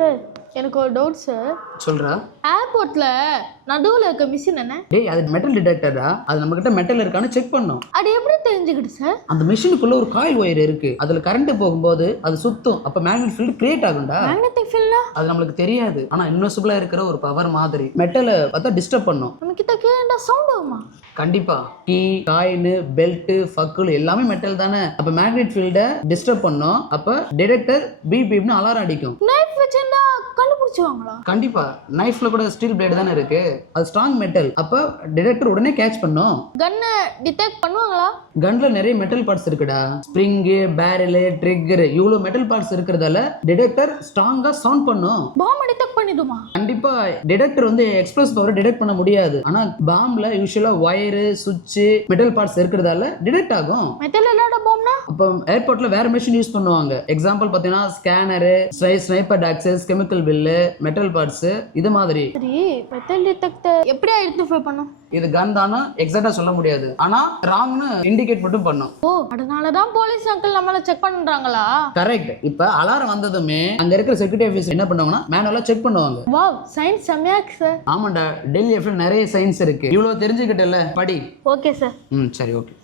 Sir எனக்கு ஒரு doubt sir. சொல்றா. ஏர்போர்ட்ல நடுவுல இருக்க மிஷின் என்ன? டேய் அது மெட்டல் டிடெக்டரா. அது நம்ம கிட்ட மெட்டல் இருக்கான்னு செக் பண்ணோம். அது எப்படி தெரிஞ்சுக்கிட்டு சார்? அந்த மிஷினுக்குள்ள ஒரு காயில் ஒயர் இருக்கு. அதுல கரண்ட் போகும்போது அது சுத்தும். அப்ப மேக்னெட் ஃபீல்ட் கிரியேட் ஆகும்டா. மேக்னெட்டிக் ஃபீல்ட்னா அது நம்மளுக்கு தெரியாது. ஆனா இன்விசிபிளா இருக்கிற ஒரு பவர் மாதிரி மெட்டலை பார்த்தா டிஸ்டர்ப் பண்ணும். நம்ம கிட்ட கேட்டா சவுண்ட் வருமா? கண்டிப்பா. கீ, காயின், பெல்ட், ஃபக்குல் எல்லாமே மெட்டல் தானே. அப்ப மேக்னெட் ஃபீல்ட டிஸ்டர்ப் பண்ணும். அப்ப டிடெக்டர் பீப் பீப்னு அலாரம் அடிக்கும். நைஃப் வச்சிருந்தா கண்டுபிடிச்சுவாங்களா? கண்டிப்பா. நைஃப்ல கூட ஸ்டீல் பிளேட் தானே இருக்கு. அது ஸ்ட்ராங் மெட்டல். அப்ப டிடெக்டர் உடனே கேட்ச் பண்ணும். கன்னை டிடெக்ட் பண்ணுவாங்களா? கன்ல நிறைய மெட்டல் பார்ட்ஸ் இருக்குடா. ஸ்ப்ரிங், பேரல், ட்ரிக்கர் இவ்வளவு மெட்டல் பார்ட்ஸ் இருக்கிறதால டிடெக்டர் ஸ்ட்ராங்கா சவுண்ட் பண்ணும். பாம் டிடெக்ட் பண்ணிடுமா? கண்டிப்பா. டிடெக்டர் வந்து எக்ஸ்பிரஸ் பவர் டிடெக்ட் பண்ண முடியாது. ஆனா பாம்ல யூசுவலா வயர், சுவிட்ச், மெட்டல் பார்ட்ஸ் இருக்கிறதால டிடெக்ட் ஆகும். மெட்டல் இல்லாத பாம்னா? அப்போ ஏர்போர்ட்ல வேற மெஷின் யூஸ் பண்ணுவாங்க. எக்ஸாம்பிள் பாத்தீங்கன்னா ஸ்கேனர், ஸ்னைப்பர் டாக்ஸஸ், கெமிக்கல் பில்லு, மெட்டல் பார்ட்ஸ் இது மாதிரி. சரி, மெட்டல் டிடெக்டர் எப்படி ஐடென்டிஃபை பண்ணும்? இது கன் தானா எக்ஸாக்ட்டா சொல்ல முடியாது. ஆனா ராங்னு இண்டிகேட் மட்டும் பண்ணும். ஓ, அதனால தான் போலீஸ் அங்கிள் நம்மள செக் பண்றாங்களா? கரெக்ட். இப்ப அலாரம் வந்ததுமே அங்க இருக்கிற செக்யூரிட்டி ஆபீஸ் என்ன பண்ணுவாங்கன்னா மேனுவலா செக் பண்ணுவாங்க. வாவ், சயின்ஸ் செமையா இருக்கு சார். ஆமாண்டா, டெல்லி எஃப்ல நிறைய சயின்ஸ் இருக்கு. இவ்வளவு தெரிஞ்சுக்கிட்டல படி. Okay sir. சரி ஓகே.